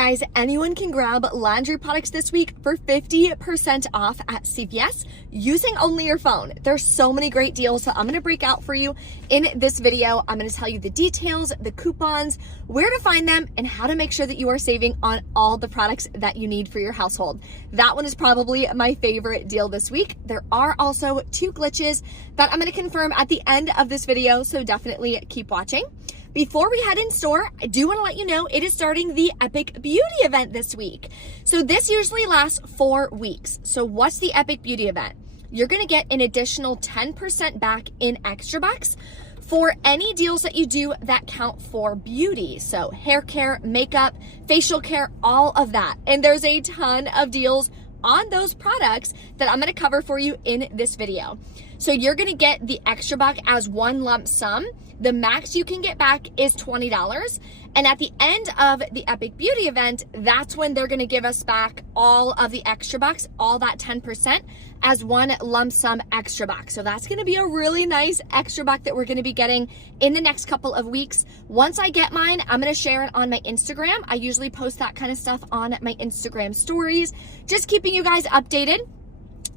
guys, anyone can grab laundry products this week for 50% off at CVS using only your phone. There's so many great deals, so I'm gonna break out for you in this video. I'm gonna tell you the details, the coupons, where to find them, and how to make sure that you are saving on all the products that you need for your household. That one is probably my favorite deal this week. There are also 2 glitches that I'm gonna confirm at the end of this video, so definitely keep watching. Before we head in store, I do want to let you know it is starting the Epic Beauty event this week. So this usually lasts 4 weeks. So what's the Epic Beauty event? You're going to get an additional 10% back in extra bucks for any deals that you do that count for beauty. So hair care, makeup, facial care, all of that. And there's a ton of deals on those products that I'm going to cover for you in this video. So you're going to get the extra buck as one lump sum. The max you can get back is $20. And at the end of the Epic Beauty event, that's when they're going to give us back all of the extra bucks, all that 10% as one lump sum extra buck. So that's going to be a really nice extra buck that we're going to be getting in the next couple of weeks. Once I get mine, I'm going to share it on my Instagram. I usually post that kind of stuff on my Instagram stories, just keeping you guys updated.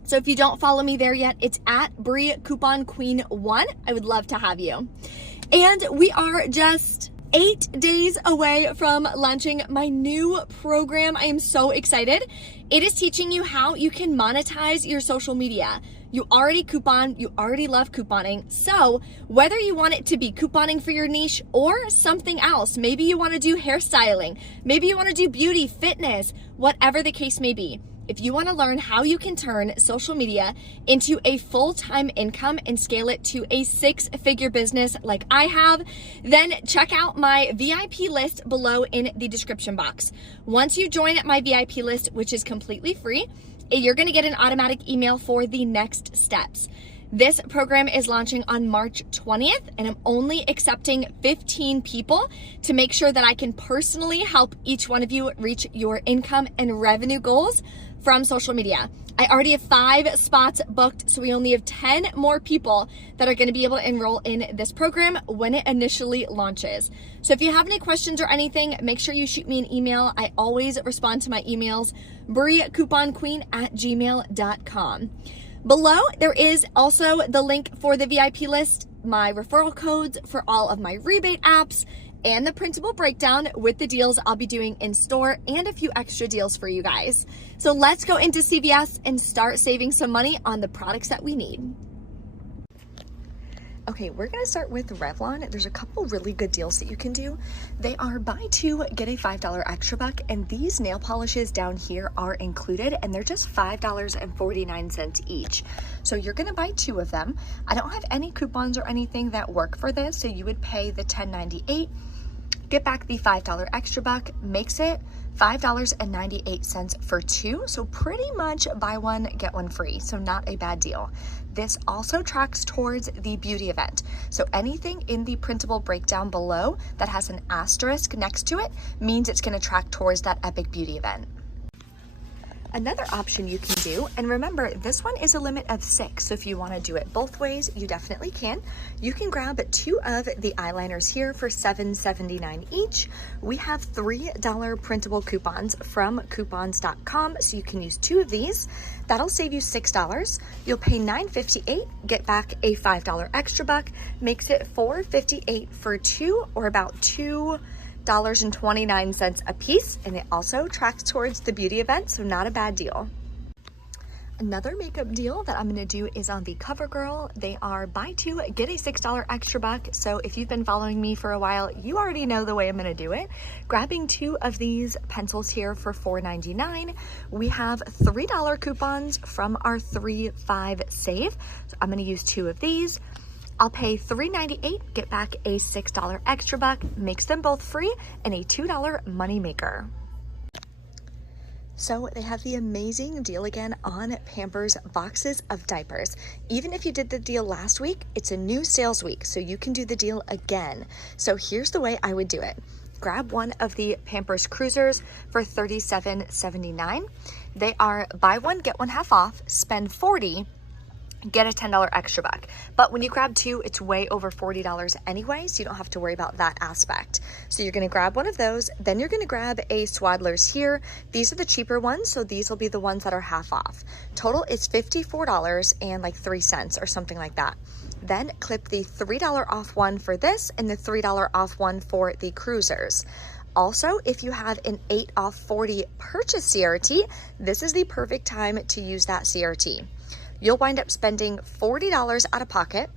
So if you don't follow me there yet, it's at Brie Coupon Queen 1. I would love to have you. And we are just 8 days away from launching my new program. I am so excited. It is teaching you how you can monetize your social media. You already coupon, you already love couponing. So whether you want it to be couponing for your niche or something else, maybe you want to do hairstyling, maybe you want to do beauty, fitness, whatever the case may be. If you want to learn how you can turn social media into a full-time income and scale it to a 6-figure business like I have, then check out my VIP list below in the description box. Once you join my VIP list, which is completely free, you're going to get an automatic email for the next steps. This program is launching on March 20th, and I'm only accepting 15 people to make sure that I can personally help each one of you reach your income and revenue goals from social media. I already have 5 spots booked, so we only have 10 more people that are going to be able to enroll in this program when it initially launches. So if you have any questions or anything, make sure you shoot me an email. I always respond to my emails, briecouponqueen@gmail.com. Below, there is also the link for the VIP list, my referral codes for all of my rebate apps, and the printable breakdown with the deals I'll be doing in store and a few extra deals for you guys. So let's go into CVS and start saving some money on the products that we need. Okay, we're gonna start with Revlon. There's a couple really good deals that you can do. They are buy 2, get a $5 extra buck, and these nail polishes down here are included, and they're just $5.49 each. So you're gonna buy 2 of them. I don't have any coupons or anything that work for this, so you would pay the $10.98, get back the $5 extra buck, makes it $5.98 for 2. So pretty much buy one, get one free. So not a bad deal. This also tracks towards the beauty event. So anything in the printable breakdown below that has an asterisk next to it means it's going to track towards that Epic Beauty event. Another option you can do, and remember, this one is a limit of 6, so if you want to do it both ways, you definitely can. You can grab 2 of the eyeliners here for $7.79 each. We have $3 printable coupons from coupons.com, so you can use 2 of these. That'll save you $6. You'll pay $9.58, get back a $5 extra buck, makes it $4.58 for 2, or about $2.29 a piece, and it also tracks towards the beauty event, so not a bad deal. Another makeup deal that I'm going to do is on the CoverGirl. They are buy 2, get a $6 extra buck. So if you've been following me for a while, you already know the way I'm going to do it. Grabbing 2 of these pencils here for $4.99. We have $3 coupons from our 3-5 save. So I'm going to use 2 of these. I'll pay $3.98, get back a $6 extra buck, makes them both free, and a $2 money maker. So they have the amazing deal again on Pampers boxes of diapers. Even if you did the deal last week, it's a new sales week, so you can do the deal again. So here's the way I would do it. Grab one of the Pampers Cruisers for $37.79. They are buy one, get one half off, spend $40, get a $10 extra back. But when you grab two, it's way over $40 anyway, so you don't have to worry about that aspect. So you're gonna grab one of those, then you're gonna grab a Swaddlers here. These are the cheaper ones, so these will be the ones that are half off. Total is $54.03 or something like that. Then clip the $3 off one for this and the $3 off one for the cruisers. Also, if you have an 8 off 40 purchase CRT, this is the perfect time to use that CRT. You'll wind up spending $40 out of pocket.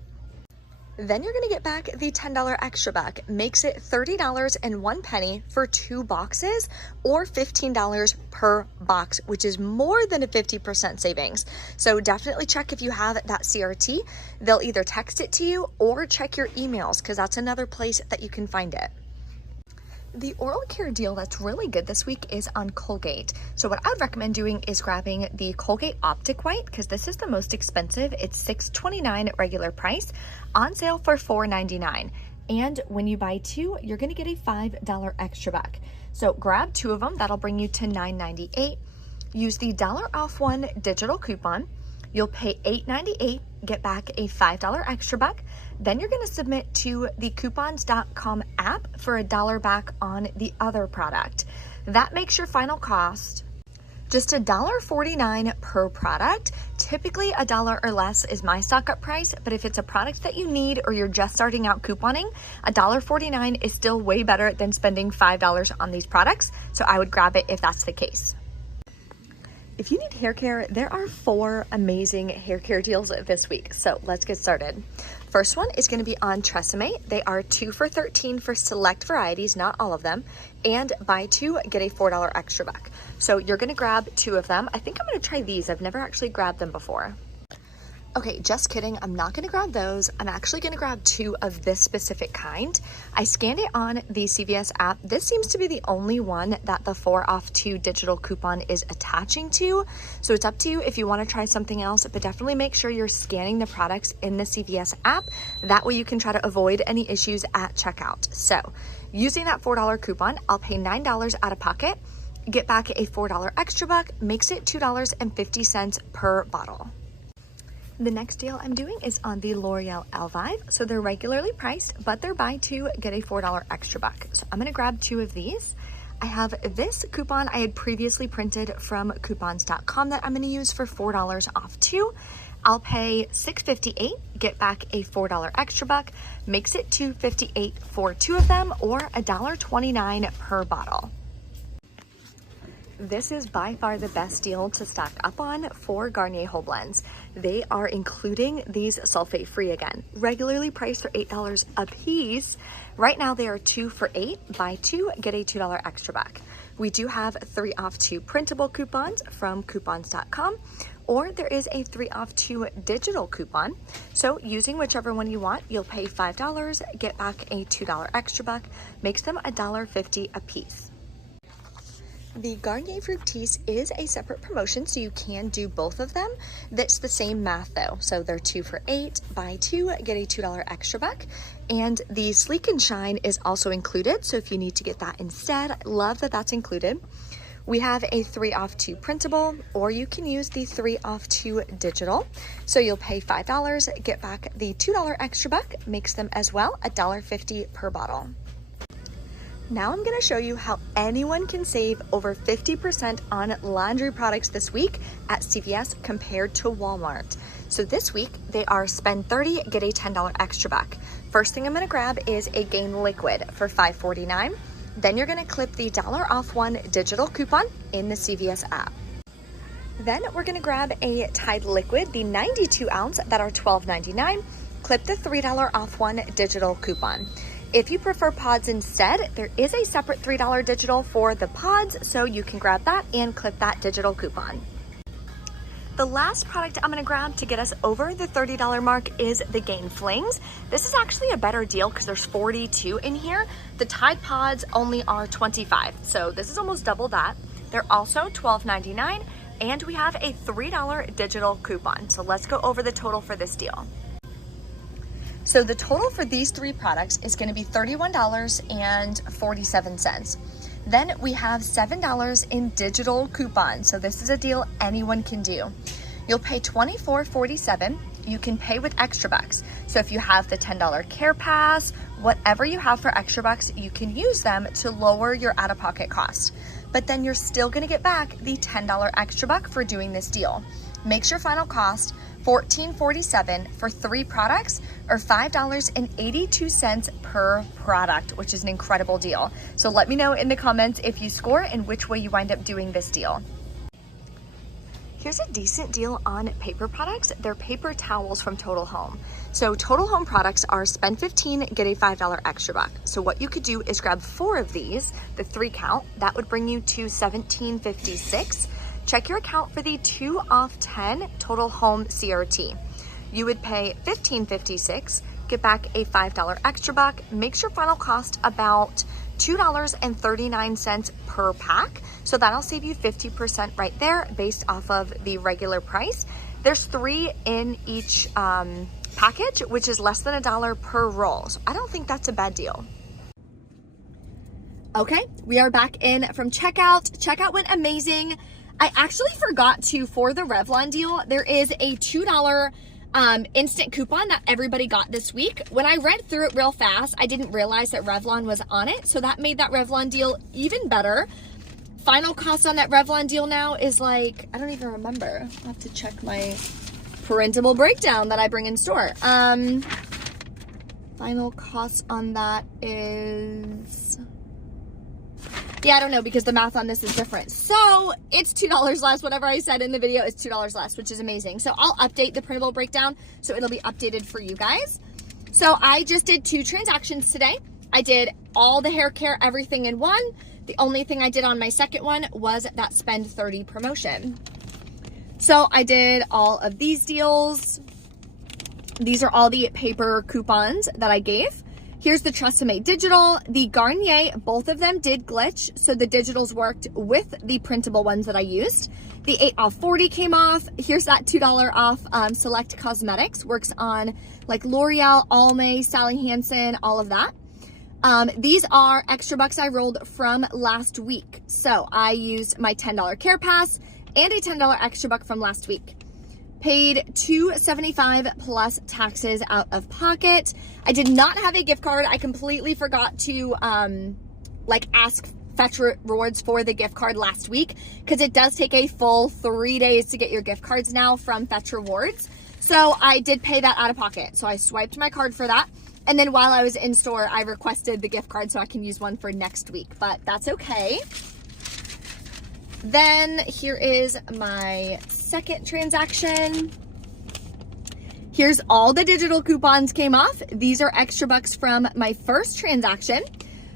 Then you're gonna get back the $10 extra back. Makes it $30.01 for 2 boxes or $15 per box, which is more than a 50% savings. So definitely check if you have that CRT. They'll either text it to you or check your emails, because that's another place that you can find it. The oral care deal that's really good this week is on Colgate. So what I would recommend doing is grabbing the Colgate Optic White, because this is the most expensive. It's $6.29 regular price, on sale for $4.99. And when you buy 2, you're gonna get a $5 extra back. So grab 2 of them, that'll bring you to $9.98. Use the $1 off 1 digital coupon. You'll pay $8.98, get back a $5 extra back. Then you're gonna submit to the coupons.com app for a $1 back on the other product. That makes your final cost just $1.49 per product. Typically $1 or less is my stock up price, but if it's a product that you need or you're just starting out couponing, $1.49 is still way better than spending $5 on these products. So I would grab it if that's the case. If you need hair care, there are 4 amazing hair care deals this week. So let's get started. First one is going to be on Tresemme. They are 2 for $13 for select varieties, not all of them. And buy 2, get a $4 extra back. So you're going to grab 2 of them. I think I'm going to try these. I've never actually grabbed them before. Okay, just kidding. I'm not gonna grab those. I'm actually gonna grab 2 of this specific kind. I scanned it on the CVS app. This seems to be the only one that the 4 off 2 digital coupon is attaching to. So it's up to you if you wanna try something else, but definitely make sure you're scanning the products in the CVS app. That way you can try to avoid any issues at checkout. So using that $4 coupon, I'll pay $9 out of pocket, get back a $4 extra buck, makes it $2.50 per bottle. The next deal I'm doing is on the L'Oreal Elvive. So they're regularly priced, but they're buy 2, get a $4 extra buck. So I'm gonna grab 2 of these. I have this coupon I had previously printed from coupons.com that I'm gonna use for $4 off 2. I'll pay $6.58, get back a $4 extra buck, makes it $2.58 for 2 of them, or $1.29 per bottle. This is by far the best deal to stock up on for Garnier Whole Blends. They are including these sulfate-free again, regularly priced for $8 a piece. Right now they are 2 for $8, buy 2, get a $2 extra back. We do have 3 off 2 printable coupons from coupons.com, or there is a 3 off 2 digital coupon. So using whichever one you want, you'll pay $5, get back a $2 extra buck, makes them $1.50 a piece. The Garnier Fructis is a separate promotion, so you can do both of them. That's the same math though. So they're 2 for $8, buy 2, get a $2 extra buck. And the Sleek and Shine is also included, so if you need to get that instead, I love that that's included. We have a 3 off 2 printable, or you can use the 3 off 2 digital. So you'll pay $5, get back the $2 extra buck, makes them as well $1.50 per bottle. Now I'm gonna show you how anyone can save over 50% on laundry products this week at CVS compared to Walmart. So this week, they are spend $30, get a $10 extra back. First thing I'm gonna grab is a Gain Liquid for $5.49. Then you're gonna clip the $1 off 1 digital coupon in the CVS app. Then we're gonna grab a Tide Liquid, the 92 ounce that are $12.99. Clip the $3 off 1 digital coupon. If you prefer pods instead, there is a separate $3 digital for the pods, so you can grab that and clip that digital coupon. The last product I'm gonna grab to get us over the $30 mark is the Gain Flings. This is actually a better deal because there's 42 in here. The Tide Pods only are 25, so this is almost double that. They're also $12.99, and we have a $3 digital coupon. So let's go over the total for this deal. So the total for these 3 products is gonna be $31.47. Then we have $7 in digital coupons. So this is a deal anyone can do. You'll pay $24.47, you can pay with extra bucks. So if you have the $10 Care Pass, whatever you have for extra bucks, you can use them to lower your out-of-pocket cost. But then you're still gonna get back the $10 extra buck for doing this deal. Makes your final cost $14.47 for 3 products, or $5.82 per product, which is an incredible deal. So let me know in the comments if you score and which way you wind up doing this deal. Here's a decent deal on paper products. They're paper towels from Total Home. So Total Home products are spend $15, get a $5 extra buck. So what you could do is grab 4 of these, the 3 count, that would bring you to $17.56. Check your account for the 2 off 10 Total Home CRT. You would pay $15.56, get back a $5 extra buck, makes your final cost about $2.39 per pack. So that'll save you 50% right there based off of the regular price. There's 3 in each package, which is less than $1 per roll. So I don't think that's a bad deal. Okay, we are back in from checkout. Checkout went amazing. I actually forgot to, for the Revlon deal, there is a $2 instant coupon that everybody got this week. When I read through it real fast, I didn't realize that Revlon was on it. So that made that Revlon deal even better. Final cost on that Revlon deal now is like, I don't even remember. I'll have to check my printable breakdown that I bring in store. Final cost on that is... yeah, I don't know, because the math on this is different. So it's $2 less. Whatever I said in the video is $2 less, which is amazing. So I'll update the printable breakdown so it'll be updated for you guys. So I just did 2 transactions today. I did all the hair care, everything in one. The only thing I did on my second one was that spend 30 promotion. So I did all of these deals. These are all the paper coupons that I gave. Here's the TRUSTMADE digital. The Garnier, both of them did glitch, so the digitals worked with the printable ones that I used. The 8 off 40 came off. Here's that $2 off select cosmetics. Works on like L'Oreal, Almay, Sally Hansen, all of that. These are extra bucks I rolled from last week. So I used my $10 Care Pass and a $10 extra buck from last week. Paid $2.75 plus taxes out of pocket. I did not have a gift card. I completely forgot to ask Fetch Rewards for the gift card last week, because it does take a full 3 days to get your gift cards now from Fetch Rewards. So I did pay that out of pocket. So I swiped my card for that. And then while I was in store, I requested the gift card so I can use one for next week, but that's okay. Then here is my second transaction. Here's all the digital coupons came off. These are extra bucks from my first transaction.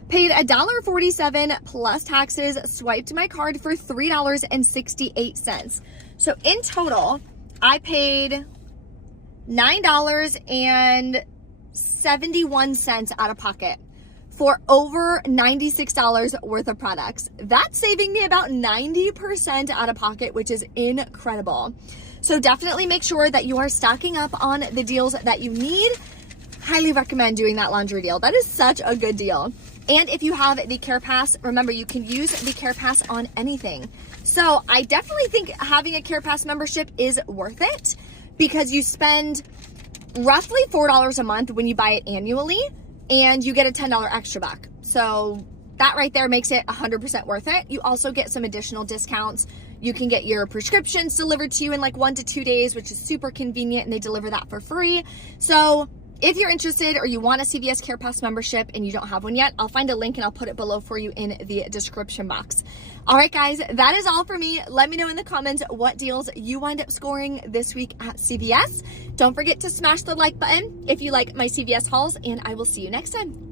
Paid $1.47 plus taxes, swiped my card for $3.68. So in total, I paid $9.71 out of pocket for over $96 worth of products. That's saving me about 90% out of pocket, which is incredible. So definitely make sure that you are stocking up on the deals that you need. Highly recommend doing that laundry deal. That is such a good deal. And if you have the Care Pass, remember you can use the Care Pass on anything. So I definitely think having a Care Pass membership is worth it, because you spend roughly $4 a month when you buy it annually, and you get a $10 extra buck. So that right there makes it 100% worth it. You also get some additional discounts. You can get your prescriptions delivered to you in like 1 to 2 days, which is super convenient, and they deliver that for free. So if you're interested or you want a CVS Care Pass membership and you don't have one yet, I'll find a link and I'll put it below for you in the description box. All right, guys, that is all for me. Let me know in the comments what deals you wind up scoring this week at CVS. Don't forget to smash the like button if you like my CVS hauls, and I will see you next time.